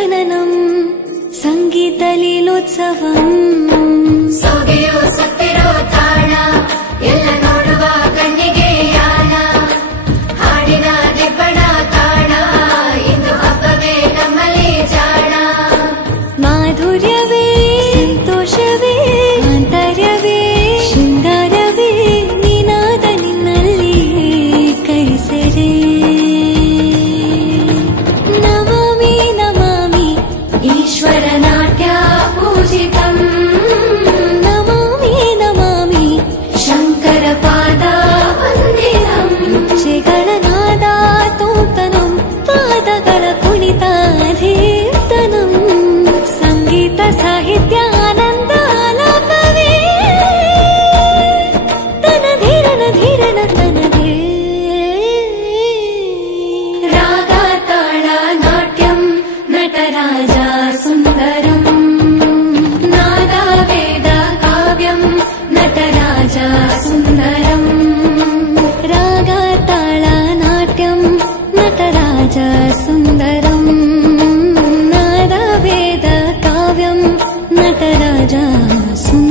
तननं संगीतलीलोत्सवम् ಸೊಗೆಯು ಸುತ್ತಿರೋ ತಾಣ ಎಲ್ಲ ನೋಡುವ ಕಣ್ಣಿಗೆ ಯಾನ ಹಾಡಿನ ದಿಬ್ಬಣ ತಾಣ ಇಂದು ಹಬ್ಬವೇ ನಮ್ಮಲ್ಲಿ ಜಾಣ ಮಾಧುರ್ಯವೇ ಸಂತೋಷವೇ ಆಂತರ್ಯವೇ ಶೃಂಗಾರವೇ ನೀನಾದ ನಿನ್ನಲ್ಲಿ ಕೈಸೆರೆ ನಮಾಮಿ ನಮಾಮಿ ಈಶ್ವರ ನಾಟ್ಯ ಪೂಜಿತಂ ನಮಾಮಿ ನಮಾಮಿ ಶಂಕರ ಪಾದ ವಂದಿತಂ ಹೆಜ್ಜೆಗಳ ನಾದ ತೋತನಂ ಪಾದಗಳ ಕುಣಿತಾಧೀರ್ತನಂ ಸಂಗೀತ ಸಾಹಿತ್ಯ ಆನಂದ ಆಲಾಪವೇ ತನಧೀರನ ಧೀರನ ತನದೇ ರಾಗ ತಾಳ ನಾಟ್ಯಂ ನಟರಾಜ ಸುಂದರಂ ನಾದ ವೇದ ಕಾವ್ಯಂ ನಟರಾಜ ಸುಂದರಂ ರಾಗ ತಾಳ ನಾಟ್ಯಂ ನಟರಾಜ ಸುಂದರಂ ನಾದ ವೇದ ಕಾವ್ಯಂ ನಟರಾಜ ಸುಂದರಂ